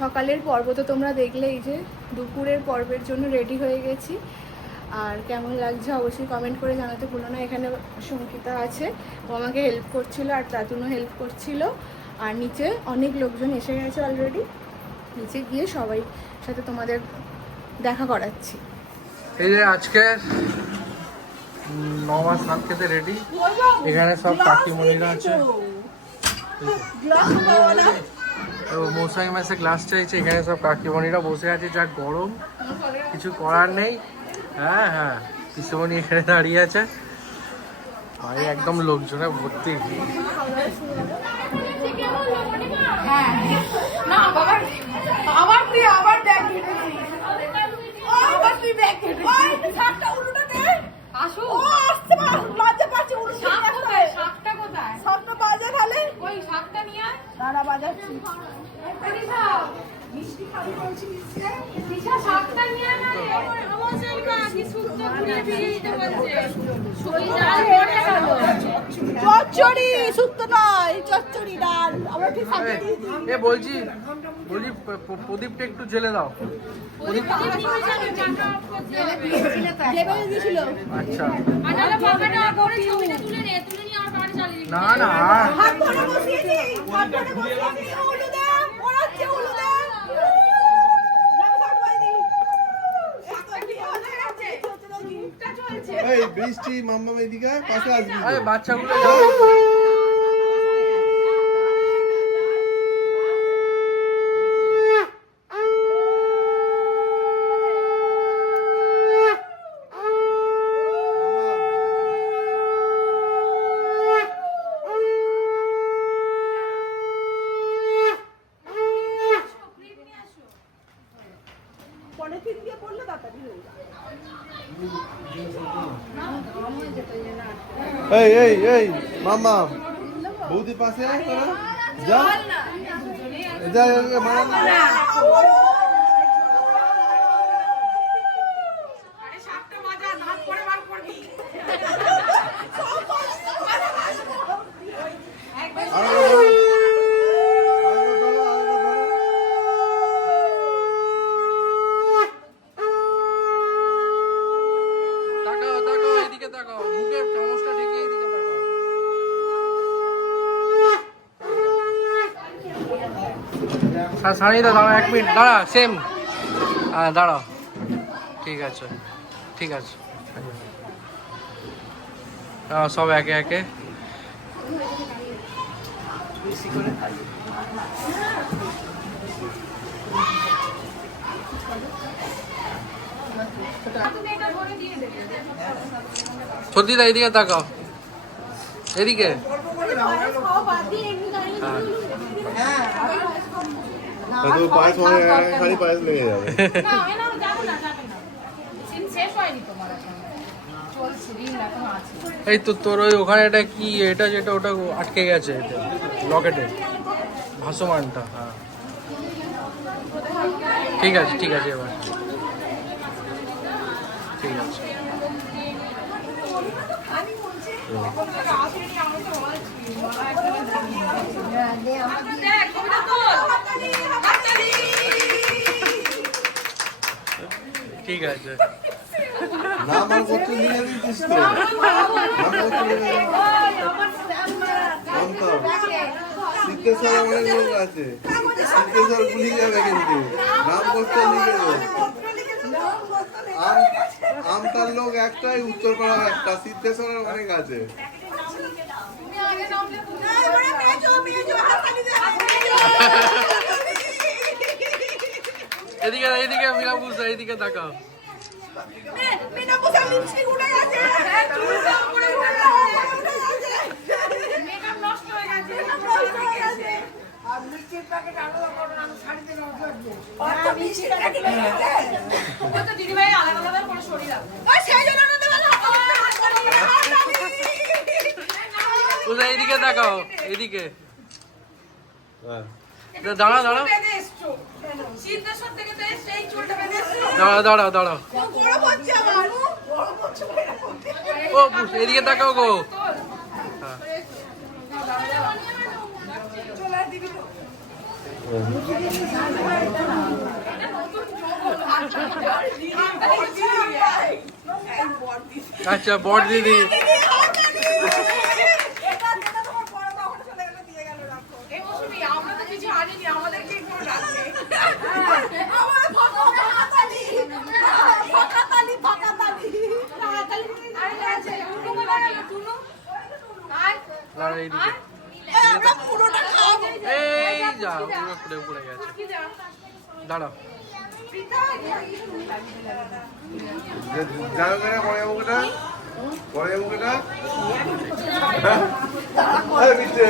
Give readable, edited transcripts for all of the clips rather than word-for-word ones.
সকালের পর্ব তো তোমরা দেখলে, এই যে দুপুরের পর্বের জন্য রেডি হয়ে গেছি। আর কেমন লাগছে অবশ্যই কমেন্ট করে জানাতে ভুলো না। এখানে সঙ্কিতা আছে, ও আমাকে হেল্প করছিল, আর তাতুনও হেল্প করছিল। আর নিচে অনেক লোকজন এসে গেছে অলরেডি। নিচে গিয়ে সবাই সাথে তোমাদের দেখা করাচ্ছি। এই যে আজকে 9 মাস ভাত খেতে রেডি। এখানে সব কাকিমণিরা আছে। মৌসাই মাসে গ্লাস চাইছে। এখানে সব কাকিমণিরা বসে আছে, যা গরম, কিছু করার নেই। হ্যাঁ হ্যাঁ, পিসুমণি এখানে দাঁড়িয়ে আছে। ভাই একদম লোকজনে ভর্তি। চচ্চড়ি শুক্তো নয়, চচ্চড়ি ডাল। আমরা ঠিক এ বলছি প্রদীপটা একটু জেলে দাও। আচ্ছা না না বৃষ্টি মাম্মা এদিকে পাশে আসবি। বাচ্চাগুলো এই এই এই মাম্মা বৌদি পাশে যা যা সানিদা দাঁড়া, 1 মিনিট দাঁড়া। সেম দাঁড়াও। ঠিক আছে ঠিক আছে। সব একে একে। সত্যি দা এদিকে তাকাও, এদিকে। পায়েস খালি পায়েস লেগে যাবে। এই তো তোর ওই ওখানে এটা কি, এটা যেটা ওটা আটকে গেছে, এটা লকেটে ভাসমানটা। হ্যাঁ ঠিক আছে ঠিক আছে, এবার ঠিক আছে। ঠিক আছে। নাম আর কত লিখে দিচ্ছিস তো? সিদ্ধেশ্বর অনেক লোক আছে, সিদ্ধেশ্বর ভুলে যাবে কিন্তু নাম করতে লিখে দেবে। আমতার লোক একটাই, উত্তরপাড়া একটা, সিদ্ধেশ্বরের অনেক আছে। এদিকে এদিকে মিনা বুঝা, এদিকে তাকাও। এদিকে তাকাও, এদিকে দাঁড়া দাঁড়া দাঁড়া দাঁড়া দাঁড়া। ও এদিকে তাকাও গো। আচ্ছা বড় দিদি দাঁড়া এইদিকে এই যা পুরো পড়ে গেছে দাঁড়া জানো কেন পরে মুখটা পরে মুখটা বিচ্ছে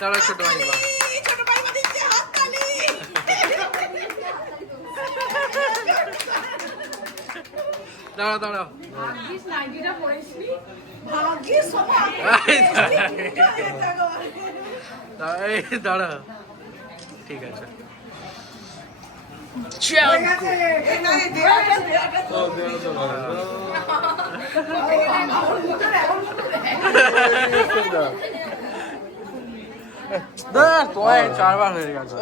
দাঁড়া ছোট ভাই দাঁড়া দাঁড়া এই দাঁড়া ঠিক আছে তোয় 4 বার হয়ে গেছে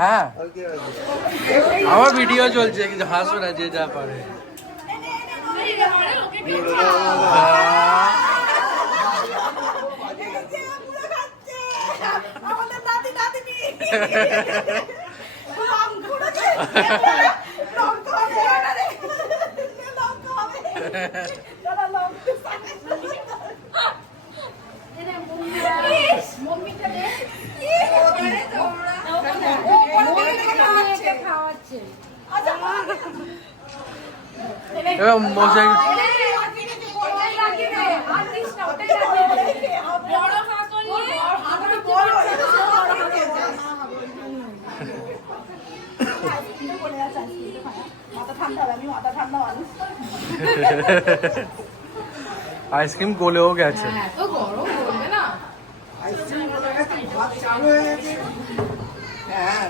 হ্যাঁ আমার ভিডিও চলছে কিন্তু হাসো না যে যা পারে মশাই আইসক্রিম গলেও গেছে হ্যাঁ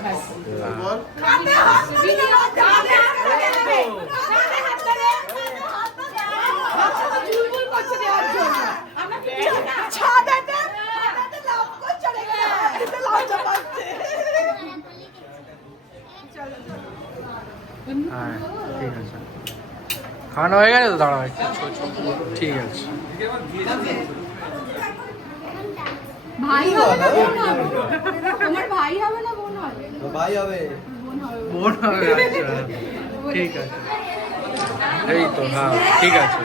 ঠিক আছে খাওয়ানো হয়ে গেছে তো দাঁড়াও ঠিক আছে ভাই হবে না বোন হবে তোমার ভাই হবে না বোন হবে ভাই হবে বোন হবে আচ্ছা ঠিক আছে এই তো হ্যাঁ ঠিক আছে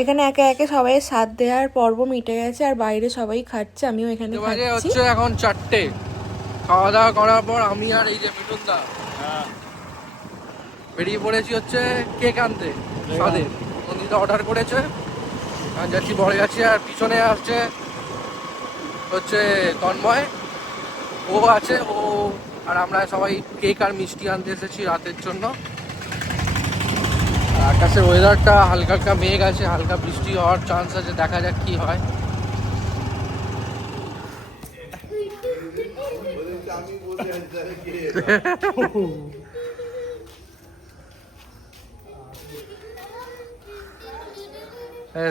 এখানে একে একে সবাই সাথ দেওয়ার পর্ব মিটে গেছে আর বাইরে সবাই খাচ্ছে, আমিও এখানে বাজে খাচ্ছি। হচ্ছে এখন 4টে। খাওয়া দাওয়া করার পর আমি আর এই যে মিঠুনদা বেরিয়ে পড়েছি হচ্ছে কেক আনতে স্বাদের। নন্দিতা অর্ডার করেছে, আমি যাচ্ছি বড় যাচ্ছি। আর পিছনে আসছে হচ্ছে তন্ময়, ও আছে, ও আর আমরা সবাই কেক আর মিষ্টি আনতে এসেছি রাতের জন্য। আর আকাশের ওয়েদারটা হালকা হালকা মেঘ আছে, হালকা বৃষ্টি হওয়ার চান্স আছে, দেখা যাক কি হয়।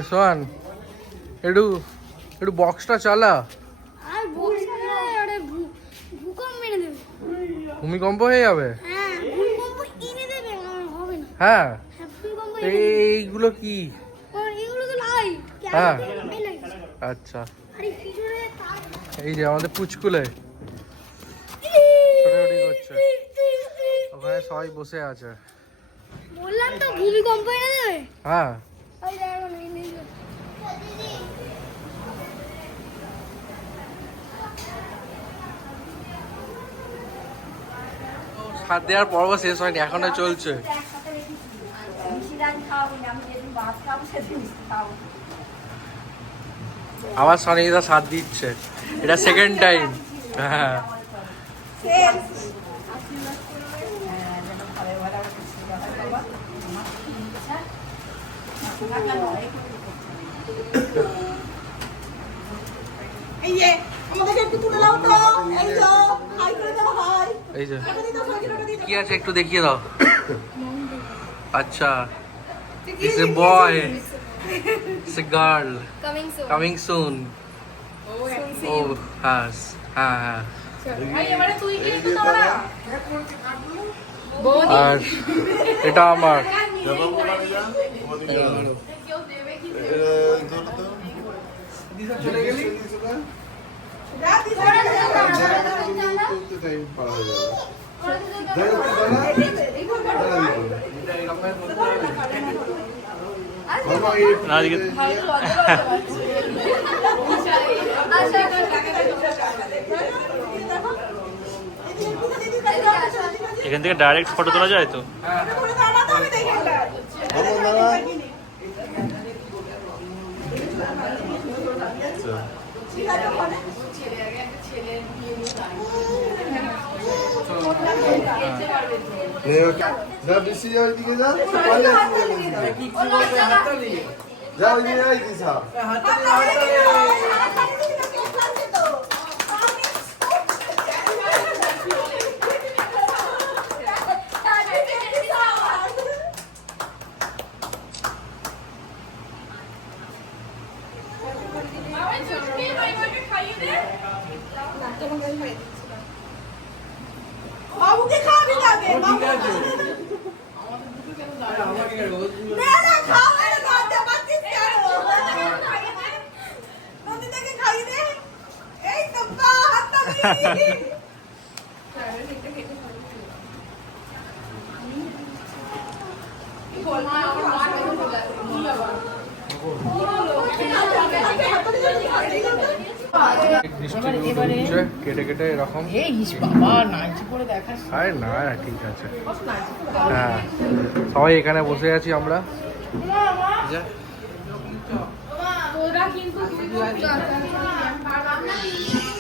সোহান একটু একটু বক্সটা চালা, আর বলছি না, আরে ভূকম্প মেরে দেবে। ভূমিকম্প হয়ে যাবে। হ্যাঁ, ভূকম্প এনে দেবে, আর হবে না। হ্যাঁ হ্যাঁ, ভূকম্প এইগুলো কি? এগুলো তো লাই। হ্যাঁ লাই লাগছে। আচ্ছা, আরে পিছনে তার। এই যে আমাদের পুচকুলে ছোটাছুটি করছে, ওখানে সবাই বসে আছে। বললাম তো ভূমিকম্প এনে দেবে। হ্যাঁ ওই দেখো না, এনে দেবে। হাত দেওয়ার পর্ব শেষ হয়নি, এখনো চলছে। আবার সনিদা সাথ দিচ্ছে, এটা সেকেন্ড টাইম। হ্যাঁ এই যে আমাদেরকে একটু তুলে দাও তো। এই যে হাই করে দাও, হাই। এই যে টাকা দিয়ে দাও, টাকা দিয়ে দাও। কি আছে একটু দেখিয়ে দাও। আচ্ছা, it's a boy, it's a girl, Coming soon. coming soon. Oh, হ্যাঁ হ্যাঁ হ্যাঁ। আর এটা আমার যা দিস টাইম পাওয়া যাবে এখান থেকে ডাইরেক্ট ফটো তোলা যায় তো? করে দাও না তো, আমি দেখে ঠিক আছে ওখানে। যা বেশি যাওয়ার দিকে যা যা ওই দিকে যাই দিশা বাবুকে খাওয়াবি লাগে, বাবু। না, না, খাওয়াবে না, লজ্জা পাচ্ছিস কেন? নন্দিতাকে খাইয়ে দে। এই তো বা, হাততালি। কেটে কেটে এরকম। আরে না ঠিক আছে। হ্যাঁ সবাই এখানে বসে আছি আমরা।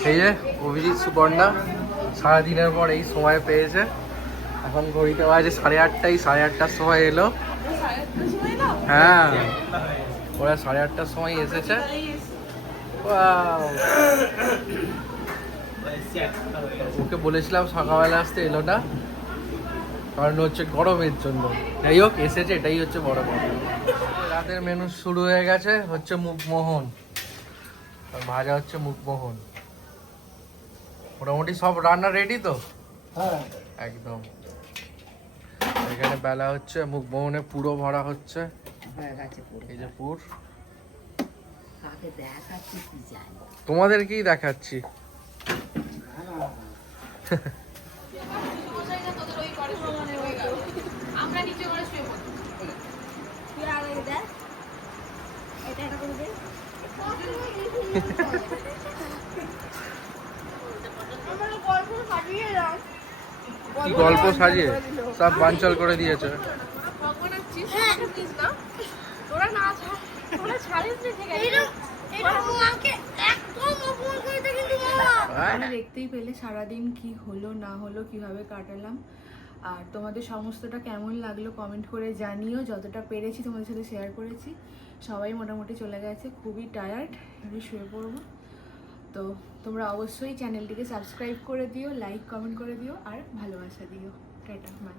এই যে অভিজিৎ সুপর্ণা সারাদিনের পর এই সময় পেয়েছে। এখন ঘড়িতে বাজে 8:30, 8:30টার সময় এলো। হ্যাঁ ওরা 8:30টার সময় এসেছে। Wow! ওকে বলেছিলাম সকালবেলা আসতে, এলো না, কারণ হচ্ছে গরমের জন্য। যাই হোক এসেছে, এটাই হচ্ছে বড় কথা। রাতের মেনু শুরু হয়ে গেছে, হচ্ছে মুখমোহন, আর ভাজা হচ্ছে মুখমোহন। মোটামুটি সব রান্না রেডি তো? হ্যাঁ একদম। এখানে বেলা হচ্ছে, মুখমোহনে পুরো ভরা হচ্ছে। এই যে পুর, তোমাদেরকেই দেখাচ্ছি। কি গল্প সাজিয়ে সব বানচাল করে দিয়েছে। দেখতেই পেলে সারাদিন কি হলো না হলো, কিভাবে কাটালাম। আর তোমাদের সমস্তটা কেমন লাগলো কমেন্ট করে জানিও। যতটা পেরেছি তোমাদের সাথে শেয়ার করেছি। সবাই মোটামুটি চলে গেছে, খুবই টায়ার্ড, আমি শুয়ে পড়বো। তো তোমরা অবশ্যই চ্যানেলটিকে সাবস্ক্রাইব করে দিও, লাইক কমেন্ট করে দিও আর ভালোবাসা দিও। Tata, by.